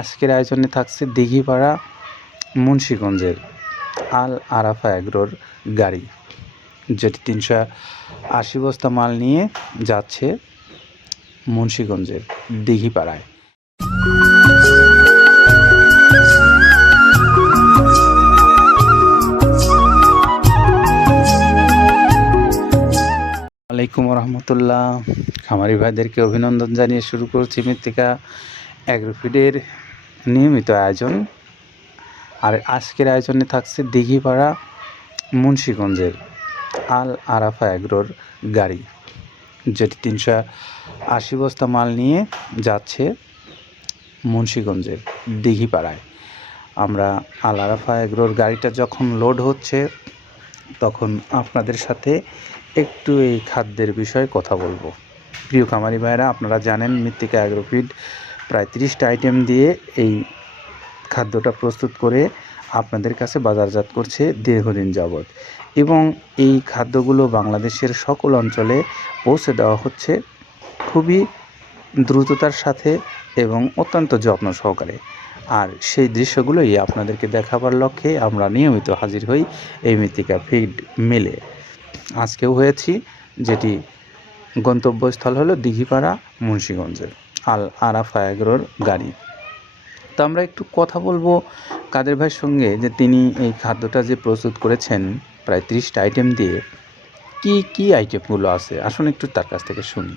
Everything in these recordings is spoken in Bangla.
আজকের আয়োজনে থাকছে দিঘিপাড়া মুন্সীগঞ্জের আল আরাফা এগ্রোর গাড়ি, যেটি তিনশো আশি বস্তা মাল নিয়ে যাচ্ছে মুন্সীগঞ্জের দিঘিপাড়ায়। আলাইকুম রহমতুল্লাহ। খামারি ভাইদেরকে অভিনন্দন জানিয়ে শুরু করছি মৃত্তিকা অ্যাগ্রোফিডের নিয়মিত আয়োজন। আর আজকের আয়োজনে থাকছে দিঘিপাড়া মুন্সীগঞ্জের আল আরাফা এগ্রোর গাড়ি, যেটি তিনশো আশি বস্তা মাল নিয়ে যাচ্ছে মুন্সীগঞ্জের দিঘিপাড়ায়। আমরা আল আরাফা এগ্রোর গাড়িটা যখন লোড হচ্ছে, তখন আপনাদের সাথে একটু এই খাদ্যের বিষয়ে কথা বলব। প্রিয় খামারি ভাইরা আপনারা জানেন মৃত্তিকা অ্যাগ্রোফিড প্রায় তিরিশটা আইটেম দিয়ে এই খাদ্যটা প্রস্তুত করে আপনাদের কাছে বাজারজাত করছে দীর্ঘদিন যাবৎ। এবং এই খাদ্যগুলো বাংলাদেশের সকল অঞ্চলে পৌঁছে দেওয়া হচ্ছে খুবই দ্রুততার সাথে এবং অত্যন্ত যত্ন সহকারে। আর সেই দৃশ্যগুলোই আপনাদেরকে দেখাবার লক্ষ্যে আমরা নিয়মিত হাজির হই এই মৃত্তিকা ফিড মিলে আজকেও হয়েছি, যেটি গন্তব্যস্থল হলো দিঘিপাড়া মুন্সীগঞ্জের আল আরাফা এগ্রোর গাড়ি। তো আমরা একটু কথা বলব কাদের ভাইয়ের সঙ্গে যে তিনি এই খাদ্যটা যে প্রস্তুত করেছেন প্রায় তিরিশটা আইটেম দিয়ে, কি কি আইটেমগুলো আছে? আসুন একটু তার কাছ থেকে শুনি।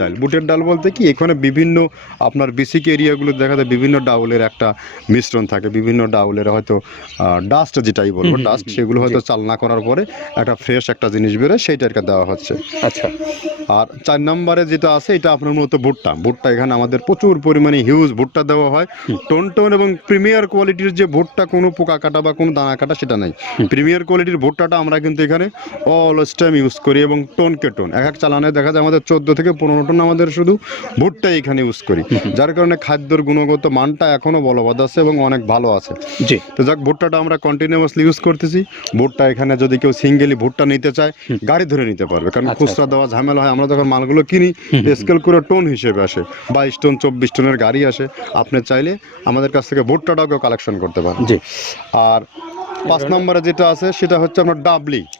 ডাল। বুটের ডাল বলতে কি এখানে বিভিন্ন আপনার বেসিক এরিয়াগুলো দেখা যায় বিভিন্ন ডাউলের একটা মিশ্রণ থাকে বিভিন্ন ডাউলের হয়তো ডাস্ট যেটাই বলব ডাস্ট সেগুলো হয়তো চালনা করার পরে একটা ফ্রেশ একটা জিনিস বেরোয় সেইটাকে দেওয়া হচ্ছে। আচ্ছা। আর চার নম্বরে যেটা আছে এটা আপনার মূলত ভুট্টা। ভুট্টা এখানে আমাদের প্রচুর পরিমাণে হিউজ ভুট্টা দেওয়া হয়। টোন টোন এবং প্রিমিয়ার কোয়ালিটির যে ভুট্টা কোনো পোকা কাটা বা কোনো দানা কাটা সেটা নাই। প্রিমিয়ার কোয়ালিটির ভুট্টাটা আমরা কিন্তু এখানে অল টাইম ইউজ করি এবং টোনকে টোন। এক এক চালানে দেখা যায় আমাদের চোদ্দ থেকে পনেরো টন আমাদের শুধু ভুট্টা এখানে ইউজ করি। যার কারণে খাদ্যর গুণগত মানটা এখনও বলবৎ আছে এবং অনেক ভালো আছে। জি। তো যাক ভুট্টাটা আমরা কন্টিনিউয়াসলি ইউজ করতেছি। ভুট্টা এখানে যদি কেউ সিঙ্গেলি ভুট্টা নিতে চায় গাড়ি ধরে নিতে পারবে। কারণ আচ্ছা, খুচরা দেওয়া ঝামেলা হয় আমরা যখন মালগুলো কিনি স্কেল করে টোন হিসেবে আসে। বাইশ টন চব্বিশ টনের গাড়ি আসে। আপনি চাইলে আমাদের কাছ থেকে ভুট্টাটাও কেউ কালেকশন করতে পারেন। জি। আর পাঁচ নম্বরে যেটা আছে সেটা হচ্ছে আপনার ডাবলি। আচ্ছা আচ্ছা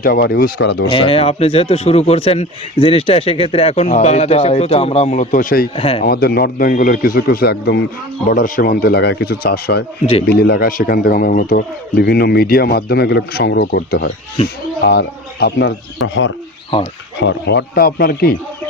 এইটা আবার ইউজ করা দরকার হ্যাঁ আপনি যেহেতু শুরু করছেন জিনিসটা সেক্ষেত্রে এখন বাংলাদেশে এটা প্রচুর আমরা মূলত সেই হ্যাঁ। আমাদের নর্থ বেঙ্গলের কিছু কিছু একদম বর্ডার সীমান্ত এলাকায় কিছু চাষ হয় বিল এলাকায় সেখান থেকে আমরা মূলত বিভিন্ন মিডিয়া মাধ্যমে এগুলো সংগ্রহ করতে হয়। আর আপনার হর। হর। হর। হরটা আপনার কি?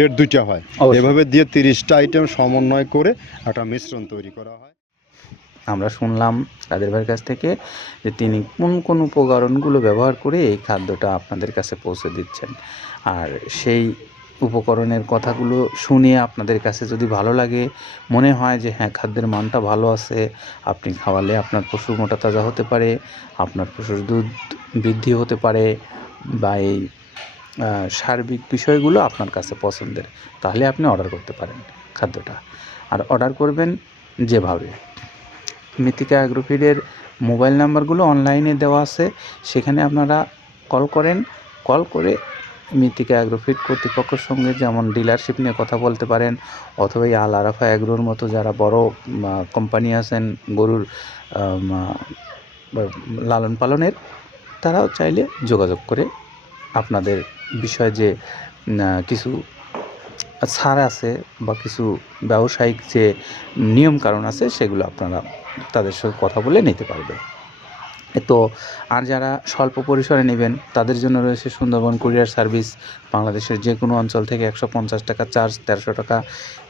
গ্রেড দুইটা হয়। এভাবে দিয়ে তিরিশটা আইটেম সমন্বয় করে একটা মিশ্রণ তৈরি করা হয়। আমরা শুনলাম কাদের ভাইয়ের কাছ থেকে যে তিনি কোন কোন উপকরণগুলো ব্যবহার করে এই খাদ্যটা আপনাদের কাছে পৌঁছে দিচ্ছেন। আর সেই উপকরণের কথাগুলো শুনে আপনাদের কাছে যদি ভালো লাগে মনে হয় যে হ্যাঁ খাদ্যের মানটা ভালো আছে আপনি খাওয়ালে আপনার পশুর মোটা তাজা হতে পারে আপনার পশুর দুধ বৃদ্ধি হতে পারে বা এই সার্বিক বিষয়গুলো আপনার কাছে পছন্দের, তাহলে আপনি অর্ডার করতে পারেন খাদ্যটা। আর অর্ডার করবেন যেভাবে। মৃত্তিকা অ্যাগ্রোফিডের মোবাইল নাম্বারগুলো অনলাইনে দেওয়া আছে, সেখানে আপনারা কল করেন। কল করে মৃত্তিকা অ্যাগ্রোফিড কর্তৃপক্ষের সঙ্গে যেমন ডিলারশিপ নিয়ে কথা বলতে পারেন, অথবা এই আল আরাফা অ্যাগ্রোর মতো যারা বড় কোম্পানি আছেন, গরুর লালন পালনের, তারাও চাইলে যোগাযোগ করে আপনাদের বিষয়ে যে কিছু ছাড় আছে বা কিছু ব্যবসায়িক যে নিয়ম কারণ আছে, সেগুলো আপনারা তাদের সঙ্গে কথা বলে নিতে পারবেন। তো আর যারা স্বল্প পরিসরে নেবেন, তাদের জন্য রয়েছে সুন্দরবন কুরিয়ার সার্ভিস। বাংলাদেশের যে কোনো অঞ্চল থেকে একশো পঞ্চাশ টাকা চার্জ, তেরোশো টাকা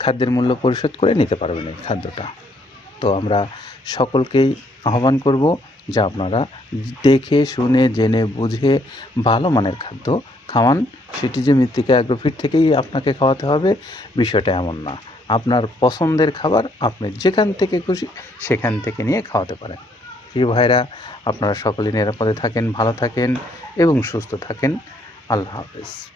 খাদ্যের মূল্য পরিশোধ করে নিতে পারবেন এই খাদ্যটা। তো আমরা সকলকেই আহ্বান করব যে আপনারা দেখে, শুনে, জেনে, বুঝে ভালো মানের খাদ্য খাওয়ান। সেটি যে মৃত্তিকা অ্যাগ্রোফিট থেকেই আপনাকে খাওয়াতে হবে, বিষয়টা এমন না। আপনার পছন্দের খাবার আপনি যেখান থেকে খুশি সেখান থেকে নিয়ে খাওয়াতে পারেন। প্রিয় ভাইরা, আপনারা সকলে নিরাপদে থাকেন, ভালো থাকেন এবং সুস্থ থাকেন। আল্লাহ হাফেজ।